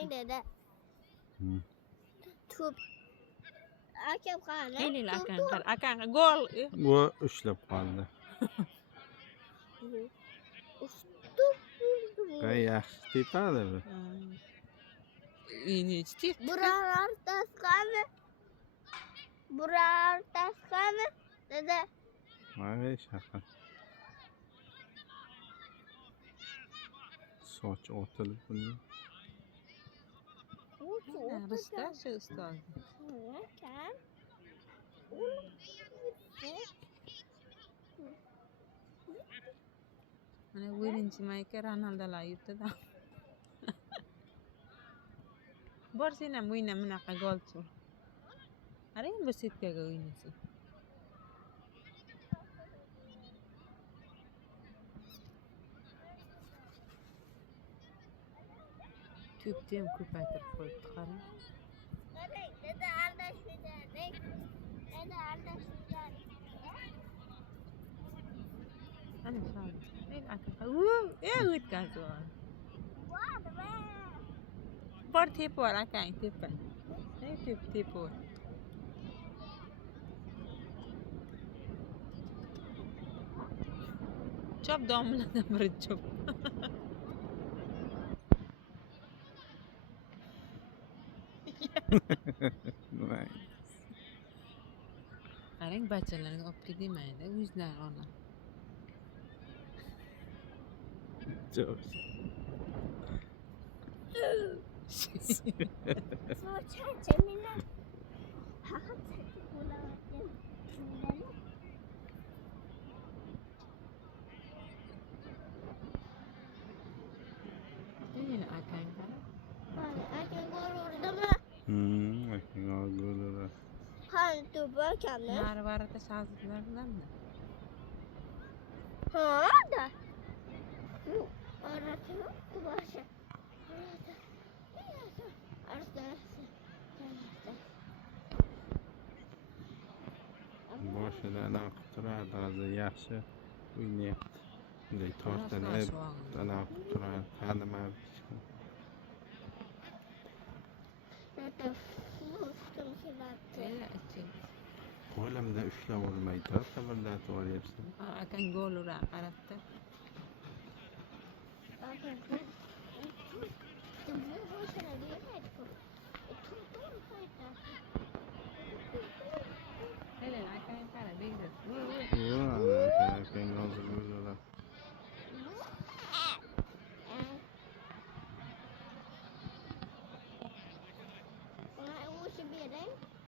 Neng dede. Top. Akam qani? Elil akanga gol. Bu ushlab qoldi. Qay yaxshi tepadi bu. İnişti. Burar tasqani dede. Vay shaka. Soch otilib buni. Rısta şu ıstal. Kan. Mana birinchi mayka Ronaldolar yutdi-da. Borsang ham o'yna bunaqa golchi. Qarang bu setkaga o'ynasa. To'pni ham ko'paytirib qo'yibdi, qarang. Dede aldashmadi. Dede aldashmadi. Ana sal. Men aka. O'tkazdi. Bor tepi bor akang tepi. Tepi bor. Chop domladan biri chop. Vay. Qarang bachalarga olib ketmaydi, o'zlari ona. Jo'sh. So'chancha haqat bo'layotgan. Meni akang qara. Akam gol urdimi? Akang gol urdi. Qani to'pi akamni? Narivarida shaziblardan-da. Ha, da. Arada boshqa. Boshida anaqa qilib turardi, hozir yaxshi o'ynayapti. Bunday tortilib, anaqa qilib turardi. Hademay qo'limda ushlab olmaydi, qimirlatib olyapsan. Akang gol uradi, qarabdi. Hele akang qara, begdi. Akang hozir gol